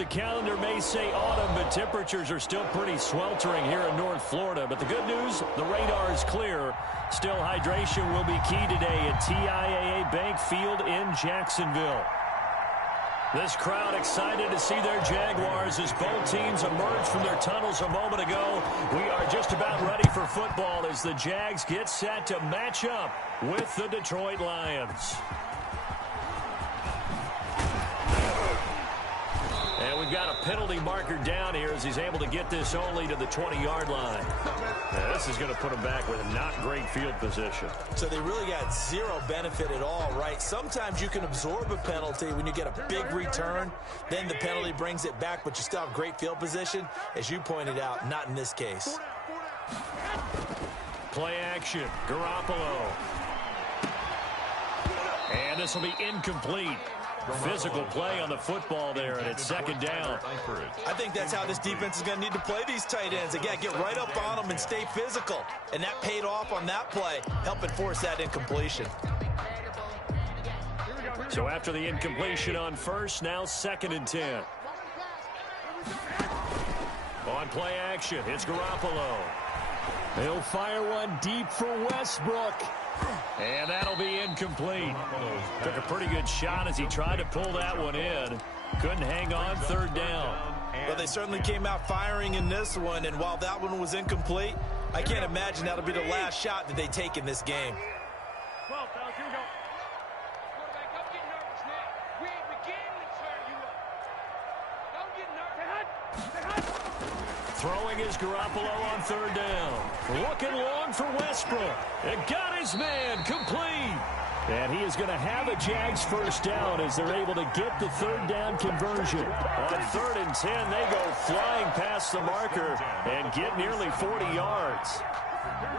the calendar may say autumn, but temperatures are still pretty sweltering here in North Florida. But the good news, the radar is clear. Still, hydration will be key today at TIAA Bank Field in Jacksonville. This crowd excited to see their Jaguars as both teams emerge from their tunnels a moment ago. We are just about ready for football as the Jags get set to match up with the Detroit Lions. And we've got a penalty marker down here as he's able to get this only to the 20-yard line. Now, this is going to put him back with a not great field position. So they really got zero benefit at all, right? Sometimes you can absorb a penalty when you get a big return. Then the penalty brings it back, but you still have great field position. As you pointed out, not in this case. Play action. Garoppolo. And this will be incomplete. Physical play on the football there, and it's second down. I think that's how this defense is going to need to play these tight ends. Again, get right up on them and stay physical. And that paid off on that play, helping force that incompletion. So after the incompletion on first, now 2nd and 10. On play action, it's Garoppolo. He'll fire one deep for Westbrook. And that'll be incomplete. Took a pretty good shot as he tried to pull that one in. Couldn't hang on, 3rd down. Well, they certainly came out firing in this one, and while that one was incomplete, I can't imagine that'll be the last shot that they take in this game. Throwing is Garoppolo on 3rd down. Looking long for Westbrook. It got his man complete. And he is going to have a Jags first down as they're able to get the 3rd down conversion. On 3rd and 10, they go flying past the marker and get nearly 40 yards.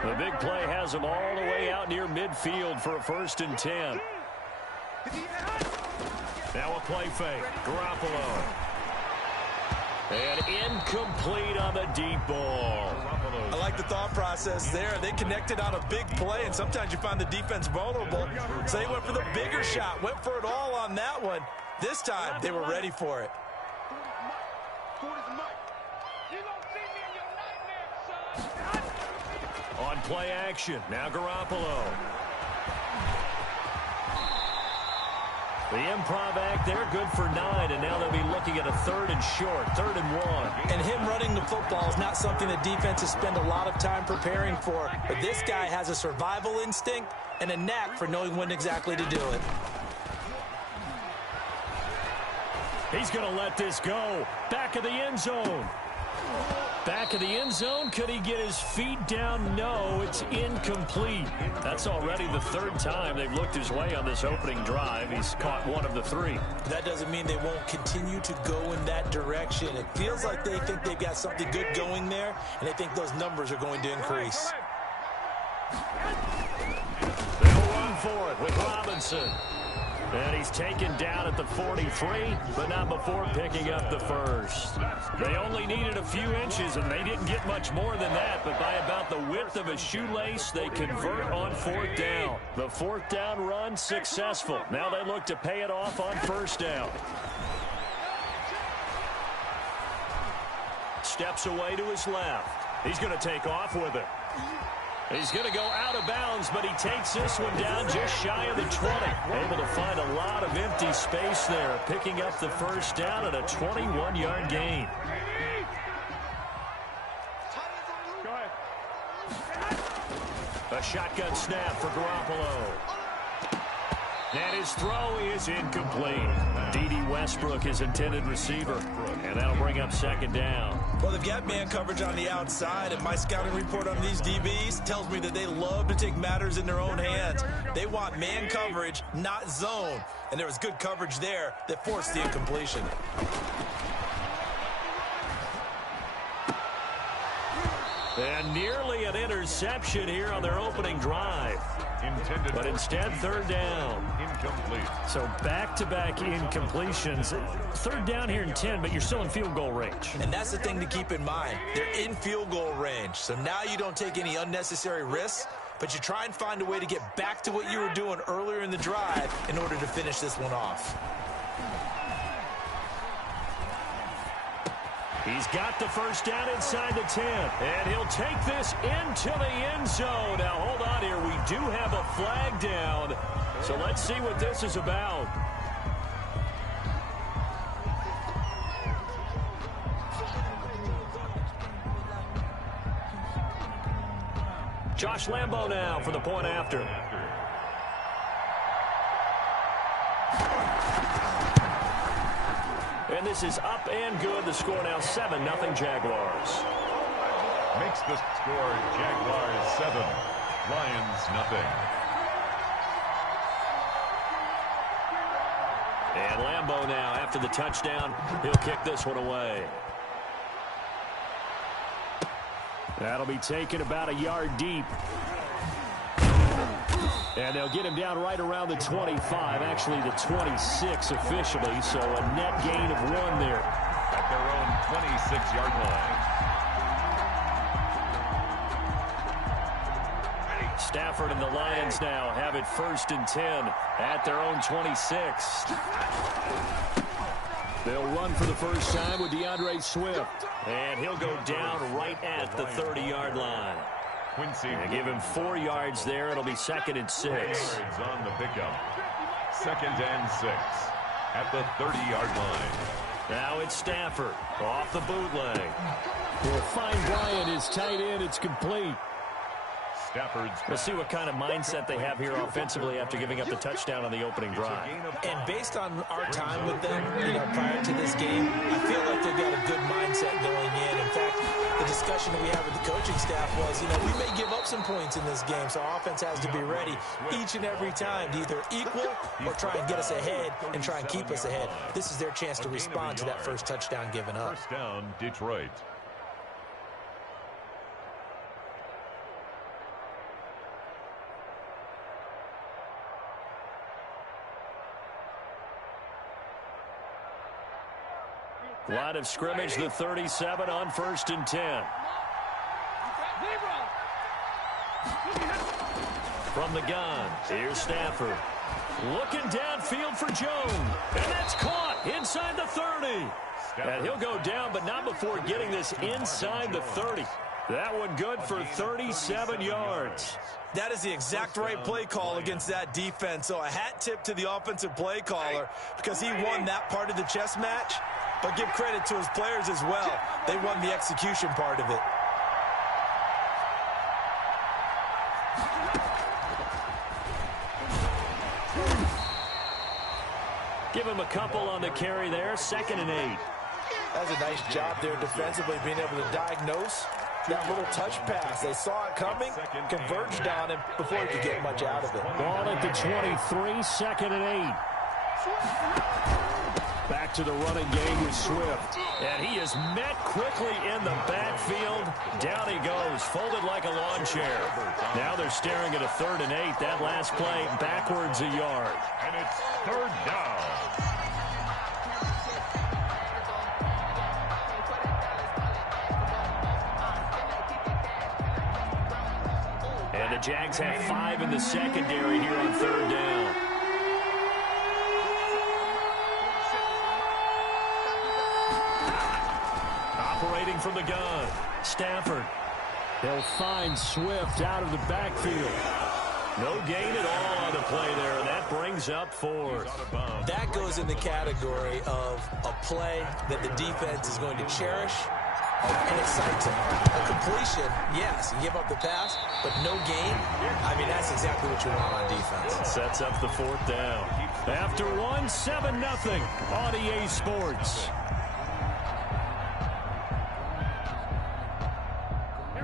The big play has them all the way out near midfield for a 1st and 10. Now a play fake. Garoppolo. And incomplete on the deep ball. I like the thought process there. They connected on a big play, and sometimes you find the defense vulnerable. So they went for the bigger shot, went for it all on that one. This time, they were ready for it. On play action, now Garoppolo. The improv act there, good for 9, and now they'll be looking at a 3rd and short, 3rd and 1. And him running the football is not something that defenses spend a lot of time preparing for. But this guy has a survival instinct and a knack for knowing when exactly to do it. He's going to let this go. Back of the end zone. Back of the end zone. Could he get his feet down? No, it's incomplete. That's already the 3rd time they've looked his way on this opening drive. He's caught one of the 3. That doesn't mean they won't continue to go in that direction. It feels like they think they've got something good going there, and they think those numbers are going to increase. They'll run for it with Robinson. And he's taken down at the 43, but not before picking up the 1st. They only needed a few inches, and they didn't get much more than that, but by about the width of a shoelace, they convert on 4th down. The 4th down run successful. Now they look to pay it off on 1st down. Steps away to his left. He's going to take off with it. He's going to go out of bounds, but he takes this one down just shy of the 20. Able to find a lot of empty space there, picking up the 1st down at a 21-yard gain. A shotgun snap for Garoppolo. And his throw is incomplete. D.D. Westbrook, his intended receiver. And that'll bring up 2nd down. Well, they've got man coverage on the outside, and my scouting report on these DBs tells me that they love to take matters in their own hands. They want man coverage, not zone. And there was good coverage there that forced the incompletion. And nearly an interception here on their opening drive. But instead, 3rd down. Incomplete. So back-to-back incompletions. 3rd down here in 10, but you're still in field goal range. And that's the thing to keep in mind. They're in field goal range. So now you don't take any unnecessary risks, but you try and find a way to get back to what you were doing earlier in the drive in order to finish this one off. He's got the first down inside the 10. And he'll take this into the end zone. Now, hold on here. We do have a flag down. So let's see what this is about. Josh Lambo now for the point after. And this is up and good. The score now 7-0 Jaguars. Makes the score Jaguars 7, Lions nothing. And Lambo now after the touchdown. He'll kick this one away. That'll be taken about a yard deep. And they'll get him down right around the 25, actually the 26 officially, so a net gain of 1 there. At their own 26-yard line. Stafford and the Lions now have it 1st and 10 at their own 26. They'll run for the first time with DeAndre Swift. And he'll go down right at the 30-yard line. Quincy. Give him 4 yards there. It'll be 2nd and 6. Yards on the pickup. 2nd and 6 at the 30-yard line. Now it's Stafford off the bootleg. We'll find Bryant, his tight end. It's complete. Let's see what kind of mindset they have here offensively after giving up the touchdown on the opening drive. And based on our time with them, prior to this game, I feel like they've got a good mindset going in. In fact, the discussion that we had with the coaching staff was, we may give up some points in this game, so our offense has to be ready each and every time to either equal or try and get us ahead and try and keep us ahead. This is their chance to respond to that first touchdown given up. First down, Detroit. Line of scrimmage, the 37 on 1st and 10. From the gun, here's Stafford. Looking downfield for Jones. And that's caught inside the 30. And he'll go down, but not before getting this inside the 30. That one good for 37 yards. That is the exact right play call against that defense. So a hat tip to the offensive play caller because he won that part of the chess match. But give credit to his players as well. They won the execution part of it. Give him a couple on the carry there. 2nd and 8. That's a nice job there defensively, being able to diagnose that little touch pass. They saw it coming, converged on him before he could get much out of it. Ball at the 23, 2nd and 8. Back to the running game with Swift. And he is met quickly in the backfield. Down he goes, folded like a lawn chair. Now they're staring at a 3rd and 8. That last play backwards a yard. And it's 3rd down. And the Jags have 5 in the secondary here on 3rd down. Operating from the gun, Stafford. He'll find Swift out of the backfield. No gain at all on the play there, and that brings up 4th. That goes in the category of a play that the defense is going to cherish and excites them. A completion, yes, you give up the pass, but no gain. I mean, that's exactly what you want on defense. It sets up the 4th down. After 1, 7-0 on EA Sports.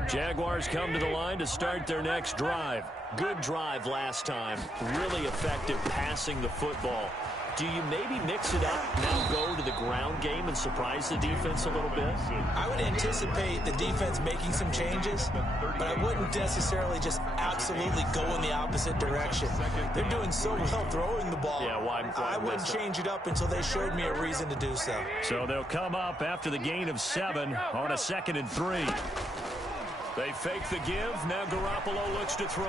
Jaguars come to the line to start their next drive. Good drive last time. Really effective passing the football. Do you maybe mix it up, now go to the ground game and surprise the defense a little bit? I would anticipate the defense making some changes, but I wouldn't necessarily just absolutely go in the opposite direction. They're doing so well throwing the ball. Yeah, why I wouldn't change it up until they showed me a reason to do so. So they'll come up after the gain of 7 on a 2nd and 3. They fake the give. Now Garoppolo looks to throw.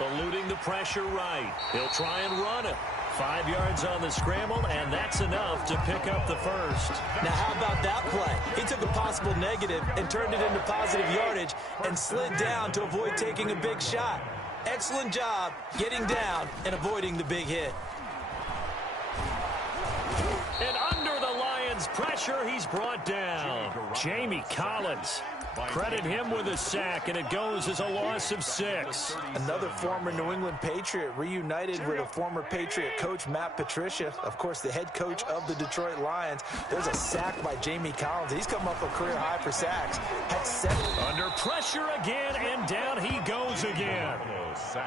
Eluding the pressure right. He'll try and run it. 5 yards on the scramble, and that's enough to pick up the first. Now, how about that play? He took a possible negative and turned it into positive yardage and slid down to avoid taking a big shot. Excellent job getting down and avoiding the big hit. And under the Lions' pressure, he's brought down. Jamie Collins. Credit him with a sack, and it goes as a loss of 6. Another former New England Patriot reunited with a former Patriot coach, Matt Patricia, of course, the head coach of the Detroit Lions. There's a sack by Jamie Collins. He's come up a career high for sacks. Had 7. Under pressure again, and down he goes again.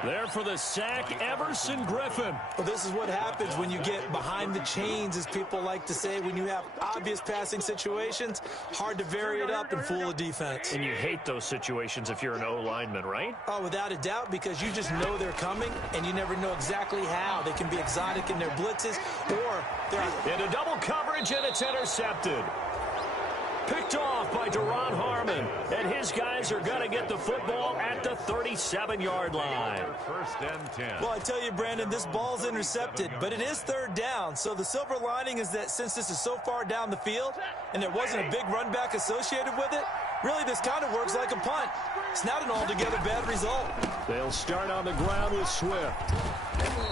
There for the sack, Everson Griffin. Well, this is what happens when you get behind the chains, as people like to say. When you have obvious passing situations, hard to vary it up and fool a defense. And you hate those situations if you're an O-lineman, right? Oh, without a doubt, because you just know they're coming, and you never know exactly how. They can be exotic in their blitzes, or they're... Into double coverage, and it's intercepted. Picked off by Duron Harmon, and his guys are going to get the football at the 37-yard line. First and 10. Well, I tell you, Brandon, this ball's intercepted, but it is third down. So the silver lining is that since this is so far down the field, and there wasn't a big run back associated with it, really this kind of works like a punt. It's not an altogether bad result. They'll start on the ground with Swift.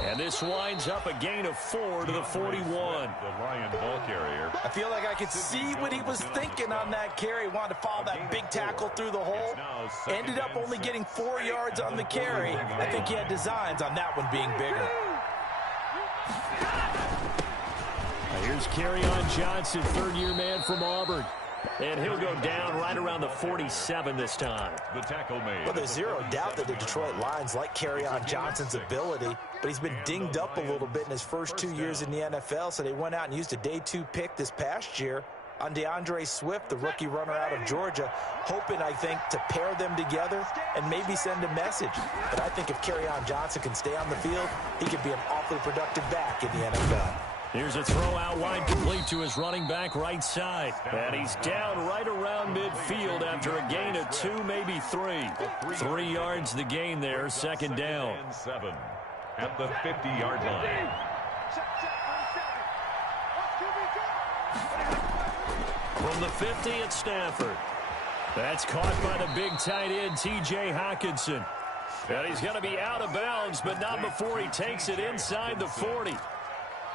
And this winds up a gain of 4 to the 41. The Lion ball carrier. I feel like I could see what he was thinking on that carry. Wanted to follow that big tackle through the hole. Ended up only getting 4 yards on the carry. I think he had designs on that one being bigger. Here's Kerryon Johnson, third-year man from Auburn. And he'll go down right around the 47 this time. The tackle made. Well, there's zero doubt that the Detroit Lions like Kerryon Johnson's ability, but he's been dinged up a little bit in his first 2 years in the NFL, so they went out and used a day 2 pick this past year on DeAndre Swift, the rookie runner out of Georgia, hoping, I think, to pair them together and maybe send a message. But I think if Kerryon Johnson can stay on the field, he could be an awfully productive back in the NFL. Here's a throw out wide complete to his running back right side. And he's down right around midfield after a gain of 2, maybe 3. 3 yards the gain there, second down. 7 at the 50-yard line. From the 50 at Stafford. That's caught by the big tight end, T.J. Hockenson. And he's going to be out of bounds, but not before he takes it inside the 40.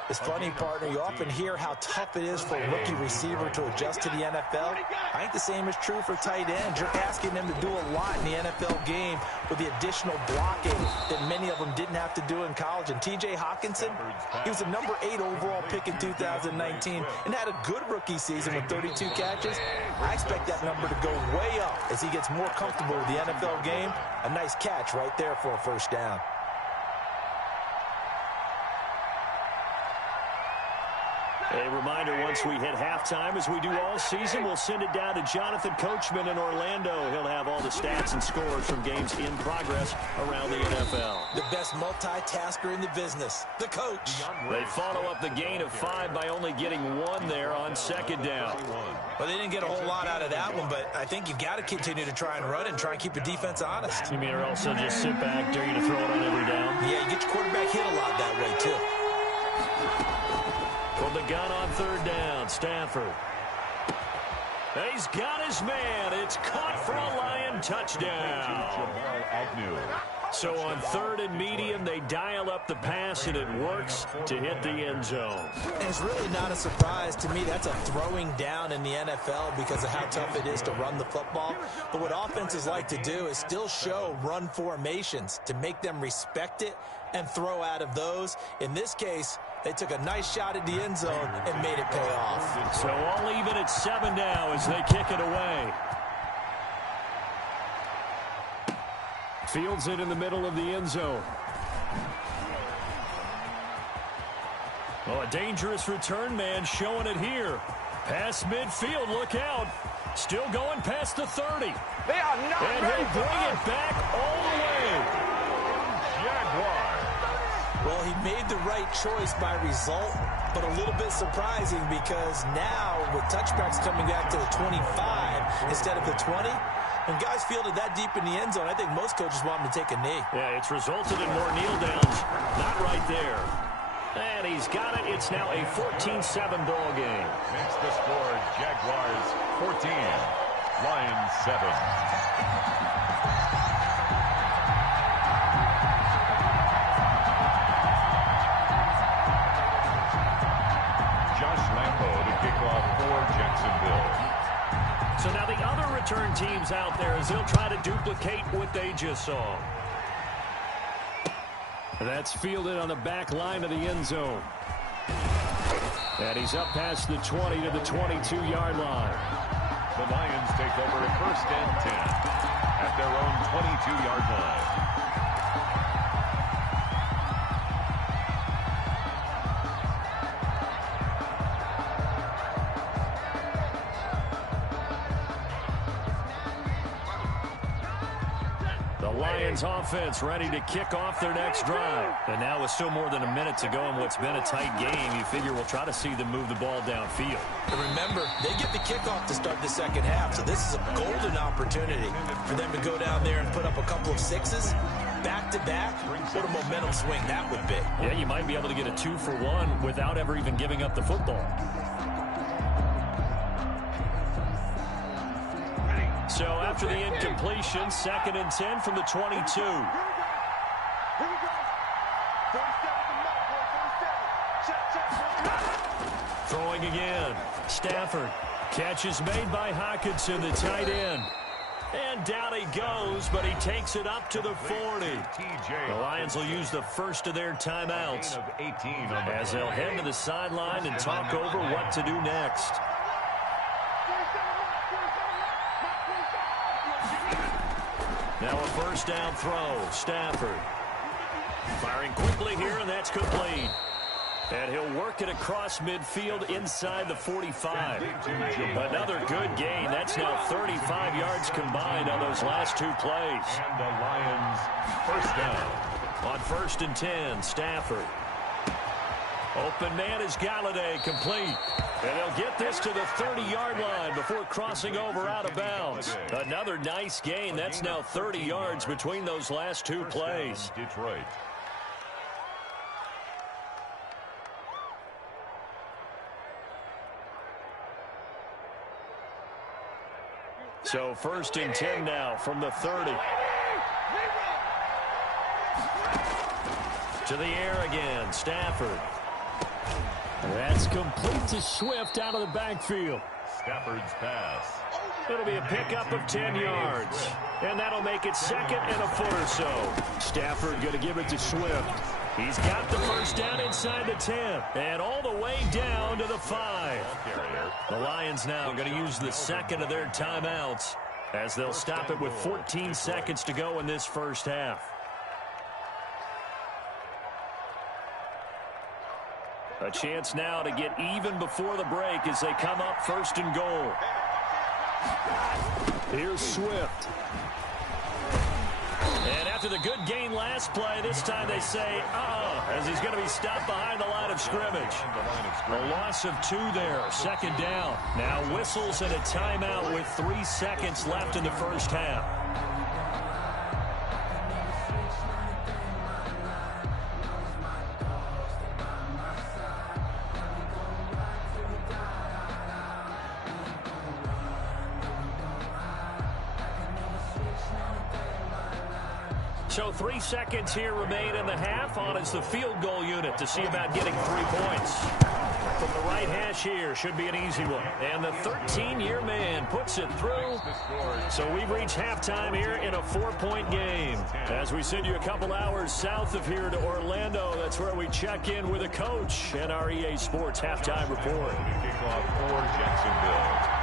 It's funny, partner, you often hear how tough it is for a rookie receiver to adjust to the NFL. I think the same is true for tight ends. You're asking them to do a lot in the NFL game with the additional blocking that many of them didn't have to do in college. And T.J. Hockenson, he was a number 8 overall pick in 2019 and had a good rookie season with 32 catches. I expect that number to go way up as he gets more comfortable with the NFL game. A nice catch right there for a first down. A reminder, once we hit halftime, as we do all season, we'll send it down to Jonathan Coachman in Orlando. He'll have all the stats and scores from games in progress around the NFL. The best multitasker in the business, the coach. They follow up the gain of 5 by only getting 1 there on second down. Well, they didn't get a whole lot out of that one, but I think you've got to continue to try and run and try and keep the defense honest. You mean, or also just sit back, dare you to throw it on every down? Yeah, you get your quarterback hit a lot that way, too. From the gun on third down, Stafford. He's got his man. It's caught for a Lion touchdown. So on third and medium, they dial up the pass, and it works to hit the end zone. And it's really not a surprise to me. That's a throwing down in the NFL because of how tough it is to run the football. But what offenses like to do is still show run formations to make them respect it and throw out of those. In this case, they took a nice shot at the end zone and made it pay off. So all even at 7 now as they kick it away. Fields it in the middle of the end zone. Oh, a dangerous return man showing it here. Past midfield, look out. Still going past the 30. They are not and ready he'll bring it back all the way. Jaguar. Well, he made the right choice by result, but a little bit surprising because now with touchbacks coming back to the 25 instead of the 20, when guys fielded that deep in the end zone, I think most coaches want them to take a knee. Yeah, it's resulted in more kneel downs. Not right there. And he's got it. It's now a 14-7 ball game. Makes the score Jaguars 14, Lions 7. Josh Lambo to kick off for Jacksonville. So now the other return teams out there as they'll try to duplicate what they just saw. That's fielded on the back line of the end zone. And he's up past the 20 to the 22-yard line. The Lions take over 1st and 10 at their own 22-yard line. Lions offense ready to kick off their next drive. And now with still more than a minute to go in what's been a tight game, you figure we'll try to see them move the ball downfield. And remember, they get the kickoff to start the second half, so this is a golden opportunity for them to go down there and put up a couple of sixes back-to-back. What a momentum swing that would be. Yeah, you might be able to get a 2-for-1 without ever even giving up the football. So after the incompletion, 2nd and 10 from the 22. Throwing again. Stafford. Catch is made by Hockenson, the tight end. And down he goes, but he takes it up to the 40. The Lions will use the first of their timeouts as they'll head to the sideline and talk over what to do next. Now a first down throw. Stafford firing quickly here, and that's complete. And he'll work it across midfield inside the 45. Another good gain. That's now 35 yards combined on those last two plays. And the Lions first down. On 1st and 10, Stafford. Open man is Galladay, complete. And they'll get this to the 30-yard line before crossing over out of bounds. Another nice gain. That's now 30 yards between those last two plays. Detroit. So 1st and 10 now from the 30. To the air again, Stafford. That's complete to Swift out of the backfield. Stafford's pass. It'll be a pickup of 10 yards. And that'll make it 2nd and a foot or so. Stafford going to give it to Swift. He's got the first down inside the 10. And all the way down to the 5. The Lions now going to use the second of their timeouts as they'll stop it with 14 seconds to go in this first half. A chance now to get even before the break as they come up 1st and goal. Here's Swift. And after the good gain last play, this time they say, as he's going to be stopped behind the line of scrimmage. A loss of 2 there, 2nd down. Now whistles and a timeout with 3 seconds left in the first half. So 3 seconds here remain in the half. On is the field goal unit to see about getting 3 points. From the right hash here, should be an easy one. And the 13-year man puts it through. So we've reached halftime here in a 4-point game. As we send you a couple hours south of here to Orlando, that's where we check in with a coach and our EA Sports halftime report. Kickoff for Jacksonville.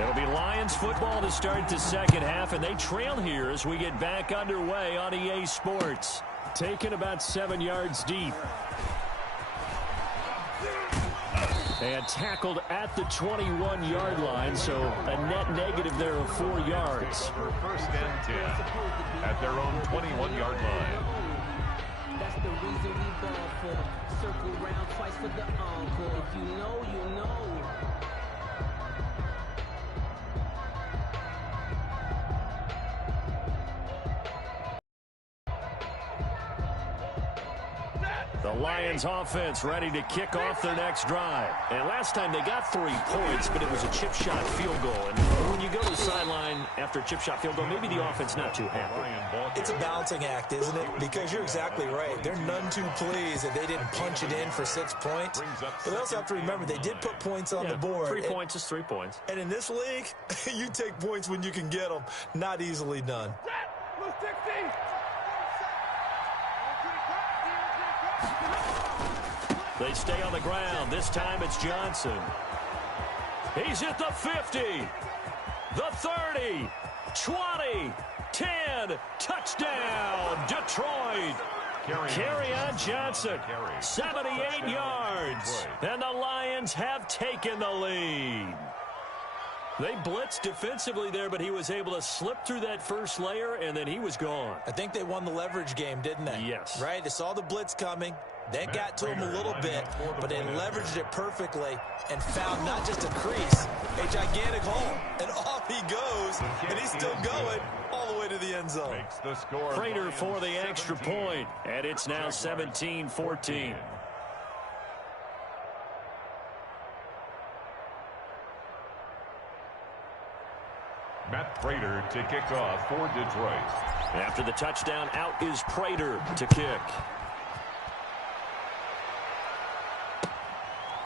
It'll be Lions football to start the second half, and they trail here as we get back underway on EA Sports. Taken about 7 yards deep. And tackled at the 21-yard line, so a net negative there of 4 yards. For 1st and 10 at their own 21-yard line. That's the reason we ball for. Circle round twice for the encore. If you know, you know. Lions offense ready to kick off their next drive. And last time they got 3 points, but it was a chip shot field goal. And when you go to the sideline after a chip shot field goal, maybe the offense not too happy. It's a balancing act, isn't it? Because you're exactly right. They're none too pleased that they didn't punch it in for 6 points. But they also have to remember they did put points on the board. 3 points is 3 points. And in this league, you take points when you can get them. Not easily done. They stay on the ground. This time it's Johnson. He's at the 50, the 30, 20, 10. Touchdown, Detroit. Kerryon Johnson, 78 yards. And the Lions have taken the lead. They blitzed defensively there, but he was able to slip through that first layer, and then he was gone. I think they won the leverage game, didn't they? Yes. Right? They saw the blitz coming. That got to him a little bit, but they leveraged it perfectly and found not just a crease, a gigantic hole. And off he goes, and he's still going all the way to the end zone. Prater for the extra point, and it's now 17-14. Matt Prater to kick off for Detroit. After the touchdown, out is Prater to kick.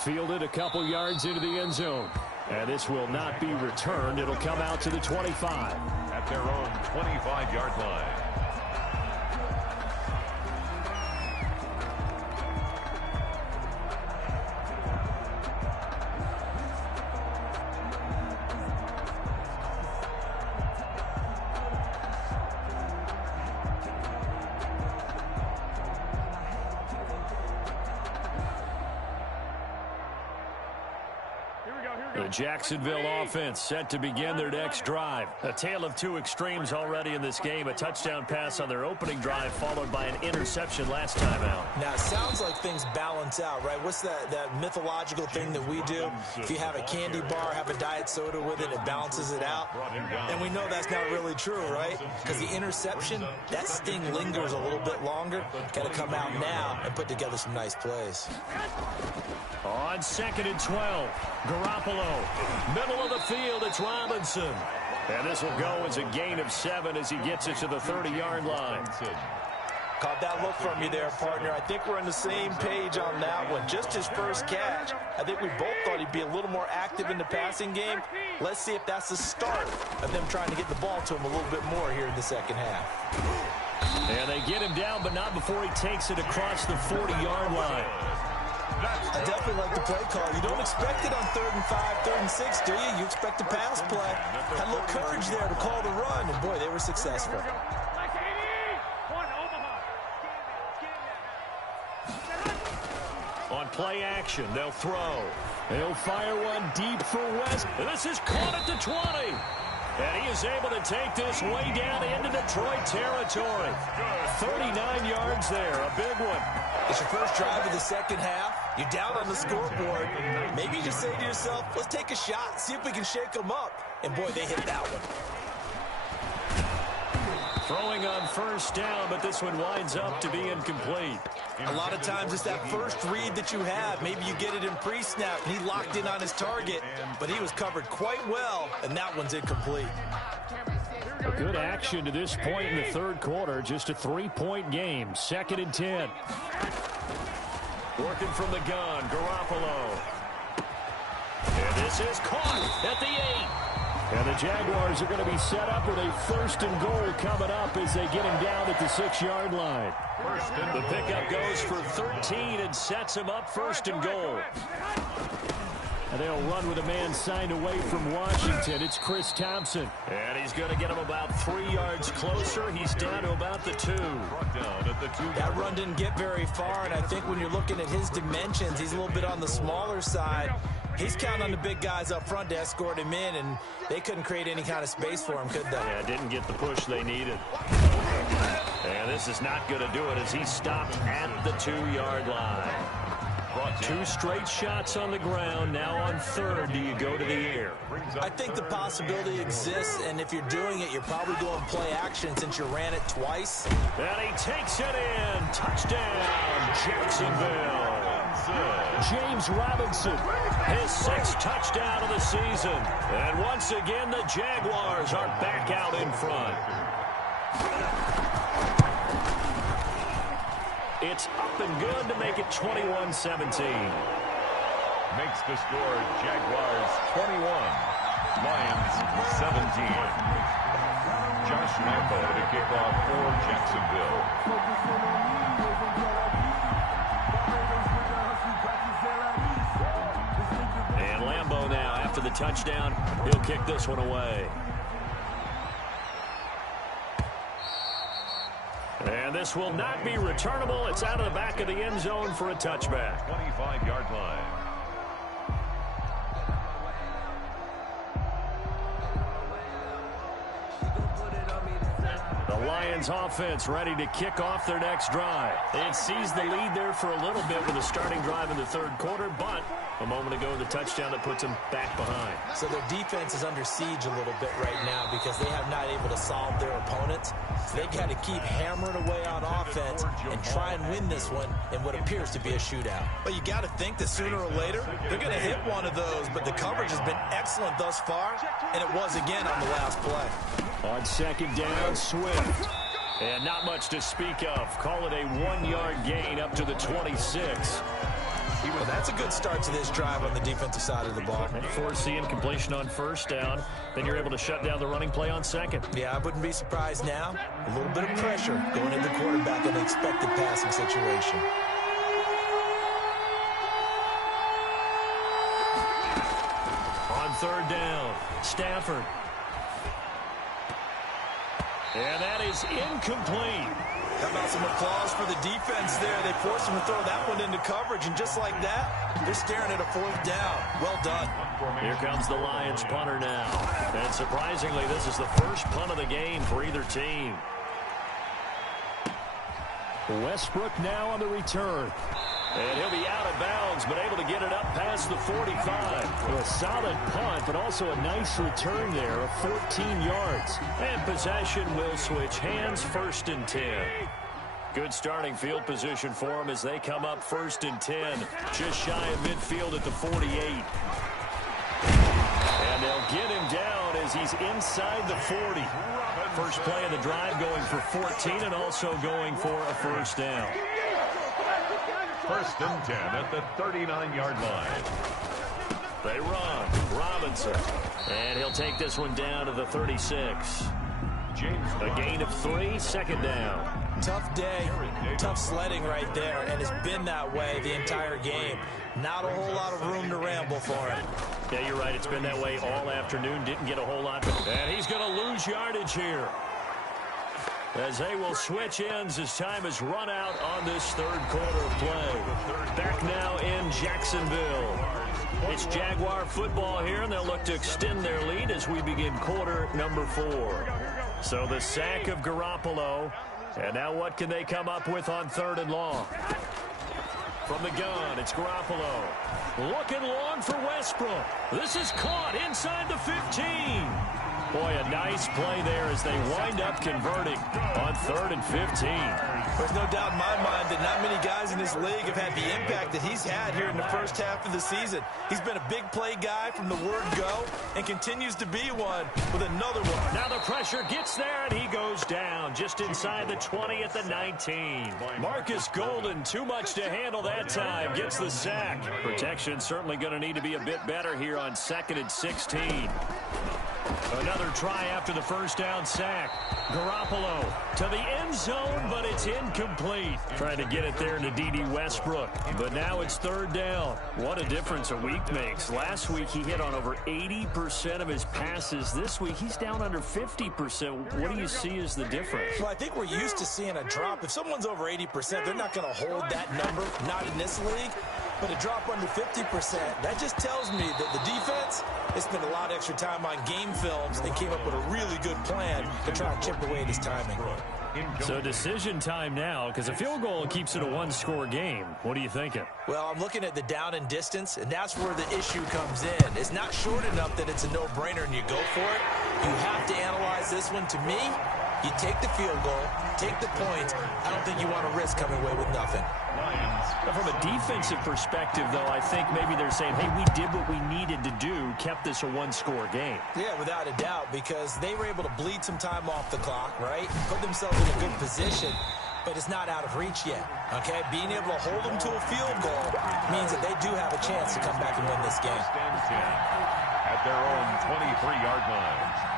Fielded a couple yards into the end zone. And this will not be returned. It'll come out to the 25. At their own 25-yard line. The Jacksonville offense set to begin their next drive. A tale of two extremes already in this game. A touchdown pass on their opening drive followed by an interception last time out. Now, it sounds like things balance out, right? What's that mythological thing that we do? If you have a candy bar, have a diet soda with it, it balances it out. And we know that's not really true, right? Because the interception, that sting lingers a little bit longer. Got to come out now and put together some nice plays. On 2nd and 12, Garoppolo, middle of the field, it's Robinson. And this will go as a gain of 7 as he gets it to the 30-yard line. Caught that look from you there, partner. I think we're on the same page on that one. Just his first catch. I think we both thought he'd be a little more active in the passing game. Let's see if that's the start of them trying to get the ball to him a little bit more here in the second half. And they get him down, but not before he takes it across the 40-yard line. I definitely like the play call. You don't expect it on 3rd and 5, 3rd and 6, do you? You expect a pass play. Had a little courage there to call the run, and boy, they were successful. On play action, they'll throw. They'll fire one deep for West. And this is caught at the 20. And he is able to take this way down into Detroit territory. 39 yards there, a big one. It's your first drive of the second half. You're down on the scoreboard. Maybe you just say to yourself, let's take a shot, see if we can shake them up. And boy, they hit that one. Throwing on first down, but this one winds up to be incomplete. A lot of times it's that first read that you have. Maybe you get it in pre-snap, and he locked in on his target, but he was covered quite well, and that one's incomplete. A good action to this point in the third quarter. Just a 3-point game. 2nd and 10. Working from the gun, Garoppolo. And this is caught at the 8. And the Jaguars are going to be set up with a 1st and goal coming up as they get him down at the 6-yard line. The pickup goes for 13 and sets him up 1st and goal. And they'll run with a man signed away from Washington. It's Chris Thompson. And he's going to get him about 3 yards closer. He's down to about the 2. That run didn't get very far, and I think when you're looking at his dimensions, he's a little bit on the smaller side. He's counting on the big guys up front to escort him in, and they couldn't create any kind of space for him, could they? Yeah, didn't get the push they needed. And this is not going to do it as he's stopped at the 2-yard line. 2 straight shots on the ground. Now on third, do you go to the air? I think the possibility exists, and if you're doing it, you're probably going play action since you ran it twice. And he takes it in. Touchdown, Jacksonville. James Robinson, his 6th touchdown of the season. And once again, the Jaguars are back out in front. It's up and good to make it 21-17. Makes the score Jaguars 21, Lions 17. Josh Lambo to kick off for Jacksonville. And Lambo now, after the touchdown, he'll kick this one away. And this will not be returnable. It's out of the back of the end zone for a touchback. 25-yard line. The Lions offense ready to kick off their next drive. It seized the lead there for a little bit with a starting drive in the 3rd quarter, but a moment ago the touchdown that puts them back behind. So their defense is under siege a little bit right now because they have not able to solve their opponents. So they got to keep hammering away on offense and try and win this one in what appears to be a shootout. But you got to think that sooner or later they're going to hit one of those, but the coverage has been excellent thus far, and it was again on the last play. On 2nd down, Swift. And not much to speak of. Call it a 1-yard gain up to the 26. Well, that's a good start to this drive on the defensive side of the ball. And force the incompletion on 1st down. Then you're able to shut down the running play on 2nd. Yeah, I wouldn't be surprised now. A little bit of pressure going into the quarterback in an expected passing situation. On 3rd down, Stafford. And that is incomplete. How about some applause for the defense there? They forced him to throw that one into coverage, and just like that, they're staring at a 4th down. Well done. Here comes the Lions punter now. And surprisingly, this is the first punt of the game for either team. Westbrook now on the return. And he'll be out of bounds, but able to get it up past the 45. A solid punt, but also a nice return there of 14 yards. And possession will switch hands, 1st and 10. Good starting field position for them as they come up 1st and 10. Just shy of midfield at the 48. And they'll get him down as he's inside the 40. First play of the drive going for 14 and also going for a 1st down. 1st and 10 at the 39-yard line. They run. Robinson. And he'll take this one down to the 36. A gain of 3, 2nd down. Tough day, tough sledding right there, and it's been that way the entire game. Not a whole lot of room to ramble for him. Yeah, you're right. It's been that way all afternoon. Didn't get a whole lot. And he's going to lose yardage here, as they will switch ends as time is run out on this 3rd quarter of play. Back now in Jacksonville. It's Jaguar football here, and they'll look to extend their lead as we begin quarter number 4. So the sack of Garoppolo. And now what can they come up with on 3rd and long? From the gun, it's Garoppolo. Looking long for Westbrook. This is caught inside the 15. Boy, a nice play there as they wind up converting on 3rd and 15. There's no doubt in my mind that not many guys in this league have had the impact that he's had here in the 1st half of the season. He's been a big play guy from the word go and continues to be one with another one. Now the pressure gets there, and he goes down just inside the 20 at the 19. Marcus Golden, too much to handle that time, gets the sack. Protection certainly going to need to be a bit better here on 2nd and 16. Another try after the 1st down sack. Garoppolo to the end zone, but it's incomplete. Trying to get it there to D.D. Westbrook. But now it's 3rd down. What a difference a week makes. Last week he hit on over 80% of his passes. This week he's down under 50%. What do you see as the difference? Well, I think we're used to seeing a drop. If someone's over 80%, they're not going to hold that number, not in this league. But a drop under 50%, that just tells me that the defense has spent a lot of extra time on game films and came up with a really good plan to try and chip away at his timing. So decision time now, because a field goal keeps it a one-score game. What are you thinking? Well, I'm looking at the down and distance, and that's where the issue comes in. It's not short enough that it's a no-brainer and you go for it. You have to analyze this one. To me, you take the field goal, take the points. I don't think you want to risk coming away with nothing. From a defensive perspective, though, I think maybe they're saying, hey, we did what we needed to do, kept this a one-score game. Yeah, without a doubt, because they were able to bleed some time off the clock, right? Put themselves in a good position, but it's not out of reach yet, okay? Being able to hold them to a field goal means that they do have a chance to come back and win this game. At their own 23-yard line.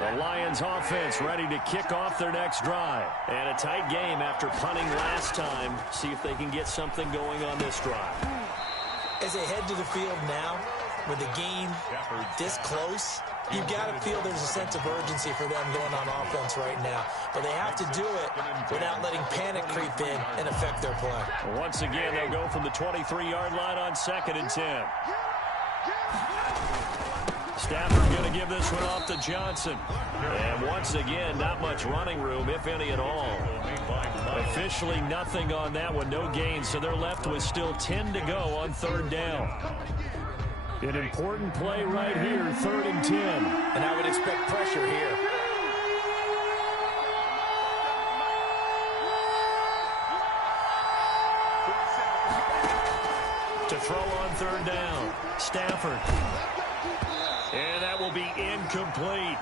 The Lions offense ready to kick off their next drive. And a tight game after punting last time. See if they can get something going on this drive. As they head to the field now, with the game this close, you've got to feel there's a sense of urgency for them going on offense right now. But they have to do it without letting panic creep in and affect their play. Once again, they'll go from the 23-yard line on 2nd and 10. Stafford going to give this one off to Johnson. And once again, not much running room, if any at all. Officially nothing on that one, no gain, so they're left with still 10 to go on 3rd down. An important play right here, 3rd and 10. And I would expect pressure here. To throw on 3rd down, Stafford. And that will be incomplete.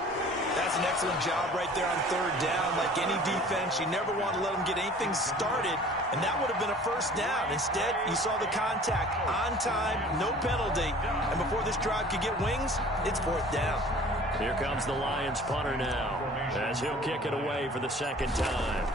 That's an excellent job right there on 3rd down. Like any defense, you never want to let them get anything started, and that would have been a 1st down. Instead, you saw the contact on time, no penalty, and before this drive could get wings, it's 4th down. Here comes the Lions punter now, as he'll kick it away for the 2nd time.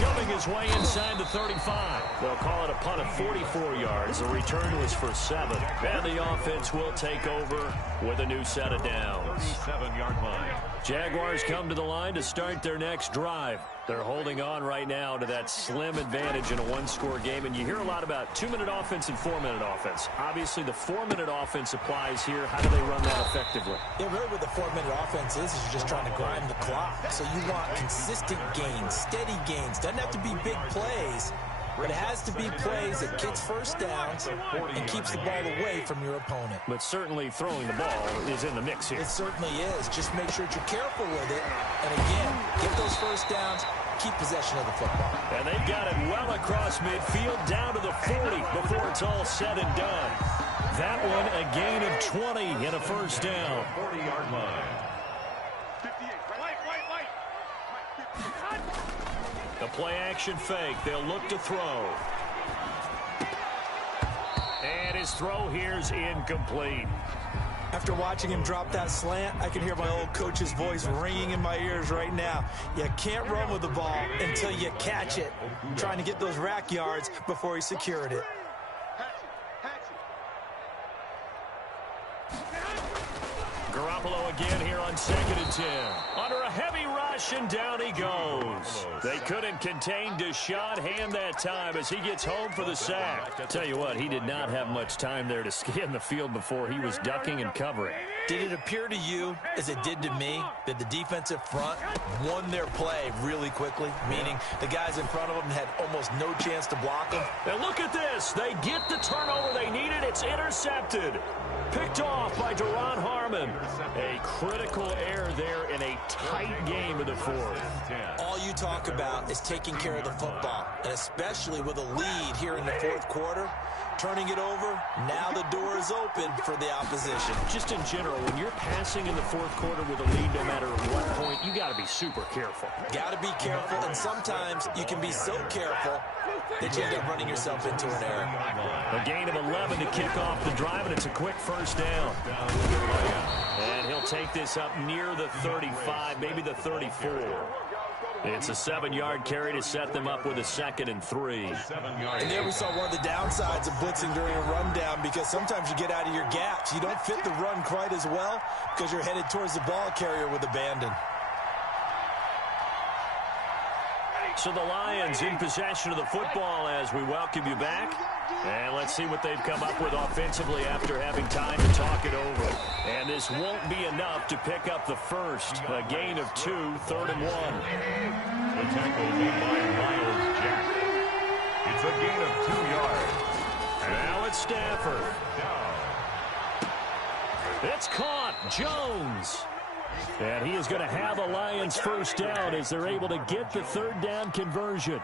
Shoving his way inside the 35. They'll call it a punt of 44 yards. The return was for 7. And the offense will take over with a new set of downs. 7-yard line. Jaguars come to the line to start their next drive. They're holding on right now to that slim advantage in a one-score game. And you hear a lot about 2-minute offense and 4-minute offense. Obviously, the 4-minute offense applies here. How do they run that effectively? Yeah, really what the 4-minute offense is you're just trying to grind the clock. So you want consistent gains, steady gains. Doesn't have to be big plays, but it has to be plays that gets 1st downs and keeps the ball away from your opponent. But certainly throwing the ball is in the mix here. It certainly is. Just make sure that you're careful with it. And again, get those 1st downs, keep possession of the football. And they've got it well across midfield down to the 40 before it's all said and done. That one a gain of 20 and a 1st down. 40-yard line. The play-action fake. They'll look to throw. And his throw here's incomplete. After watching him drop that slant, I can hear my old coach's voice ringing in my ears right now. You can't run with the ball until you catch it. Trying to get those rack yards before he secured it. Garoppolo again here on 2nd and 10. Under a heavy rush, and down he goes. They couldn't contain Deshaun Hand that time as he gets home for the sack. I'll tell you what, he did not have much time there to scan the field before he was ducking and covering. Did it appear to you, as it did to me, that the defensive front won their play really quickly? Meaning the guys in front of them had almost no chance to block them. And look at this. They get the turnover they needed. It's intercepted. Picked off by Duron Harmon. A critical error there in a tight game of the 4th. All you talk about is taking care of the football, and especially with a lead here in the 4th quarter. Turning it over, now the door is open for the opposition. Just in general, when you're passing in the 4th quarter with a lead, no matter at what point, you got to be super careful. Got to be careful, and sometimes you can be so careful that you end up running yourself into an error. A gain of 11 to kick off the drive, and it's a quick 1st down. And he'll take this up near the 35, maybe the 34. It's a 7-yard carry to set them up with a 2nd and 3. And there we saw one of the downsides of blitzing during a rundown, because sometimes you get out of your gaps. You don't fit the run quite as well because you're headed towards the ball carrier with abandon. So the Lions in possession of the football as we welcome you back. And let's see what they've come up with offensively after having time to talk it over. And this won't be enough to pick up the first. A gain of 2, 3rd and 1. The tackle made by Myles Jack. It's a gain of 2 yards. Now it's Stafford. Down. It's caught. Jones. And he is going to have a Lions first down as they're able to get the 3rd down conversion.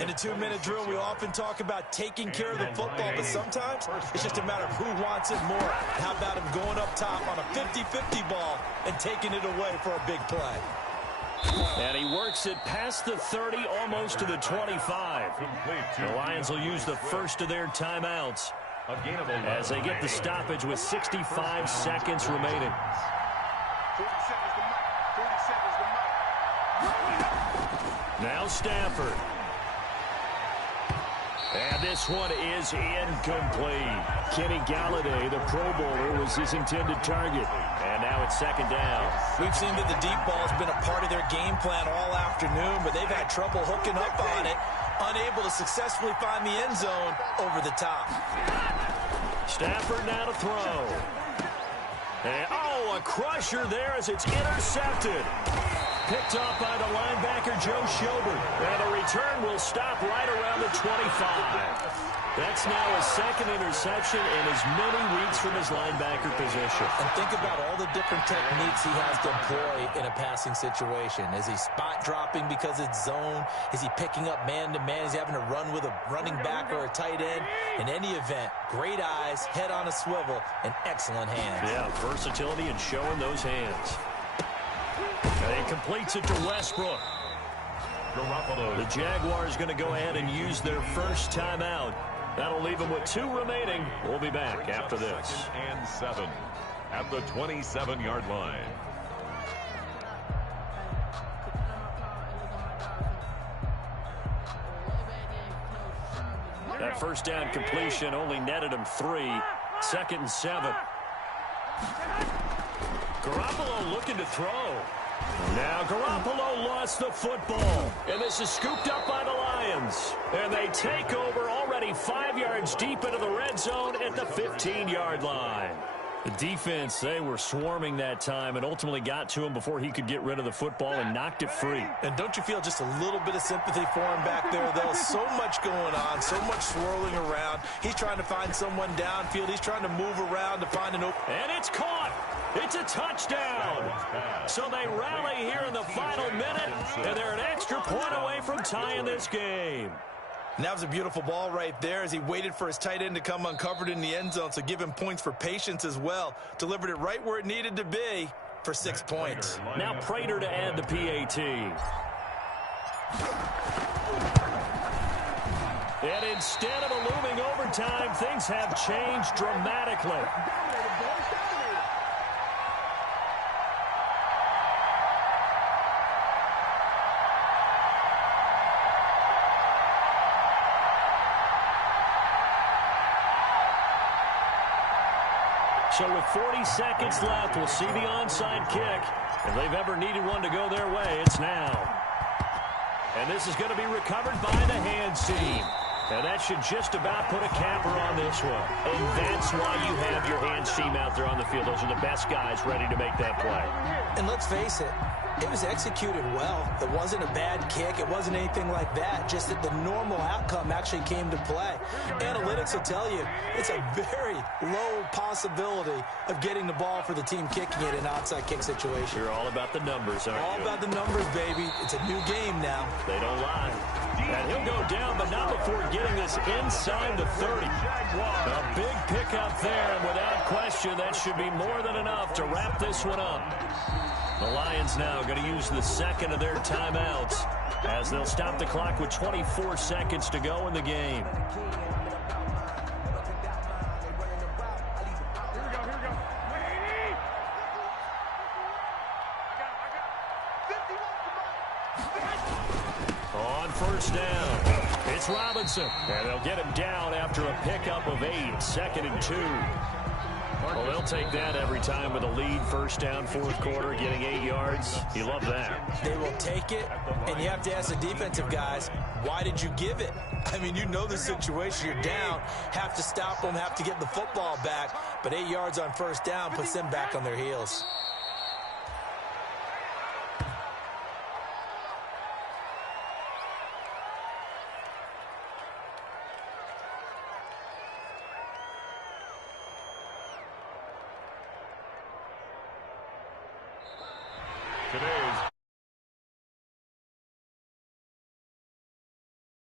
In a 2-minute drill, we often talk about taking care of the football, but sometimes it's just a matter of who wants it more. How about him going up top on a 50-50 ball and taking it away for a big play? And he works it past the 30, almost to the 25. The Lions will use the first of their timeouts as they get the stoppage with 65 seconds remaining. Now Stafford. And this one is incomplete. Kenny Galladay, the Pro Bowler, was his intended target. And now it's 2nd down. We've seen that the deep ball has been a part of their game plan all afternoon, but they've had trouble hooking up on it, unable to successfully find the end zone over the top. Stafford now to throw. And, a crusher there as it's intercepted. Picked off by the linebacker, Joe Schobert. And the return will stop right around the 25. That's now his 2nd interception in as many weeks from his linebacker position. And think about all the different techniques he has to employ in a passing situation. Is he spot dropping because it's zone? Is he picking up man-to-man? Is he having to run with a running back or a tight end? In any event, great eyes, head on a swivel, and excellent hands. Yeah, versatility and showing those hands. And he completes it to Westbrook. The Jaguars going to go ahead and use their first timeout. That'll leave them with 2 remaining. We'll be back after this. 2nd and 7 at the 27-yard line. That first down completion only netted him 3. 2nd and 7. Garoppolo looking to throw. Now Garoppolo lost the football. And this is scooped up by the Lions. And they take over already 5 yards deep into the red zone at the 15-yard line. The defense, they were swarming that time and ultimately got to him before he could get rid of the football and knocked it free. And don't you feel just a little bit of sympathy for him back there, though? So much going on, so much swirling around. He's trying to find someone downfield. He's trying to move around to find an open. And it's caught. It's a touchdown. So they rally here in the final minute, and they're an extra point away from tying this game. And that was a beautiful ball right there as he waited for his tight end to come uncovered in the end zone, so give him points for patience as well. Delivered it right where it needed to be for 6 points. Now Prater to add the PAT. And instead of a looming overtime, things have changed dramatically. So with 40 seconds left, we'll see the onside kick. If they've ever needed one to go their way, it's now. And this is going to be recovered by the hands team. And that should just about put a capper on this one. And that's why you have your hands team out there on the field. Those are the best guys ready to make that play. And let's face it, it was executed well. It wasn't a bad kick. It wasn't anything like that. Just that the normal outcome actually came to play. Analytics will tell you it's a very low possibility of getting the ball for the team kicking it in an outside kick situation. You're all about the numbers, aren't you? All about the numbers, baby. It's a new game now. They don't lie. And he'll go down, but not before getting this inside the 30. A big pickup there, and without question, that should be more than enough to wrap this one up. The Lions now going to use the second of their timeouts as they'll stop the clock with 24 seconds to go in the game. On first down, it's Robinson. And they'll get him down after a pickup of 8, 2nd and 2. Well, they'll take that every time with a lead, first down, fourth quarter, getting 8 yards. You love that. They will take it, and you have to ask the defensive guys, why did you give it? I mean, you know the situation. You're down, have to stop them, have to get the football back, but 8 yards on first down puts them back on their heels. Today's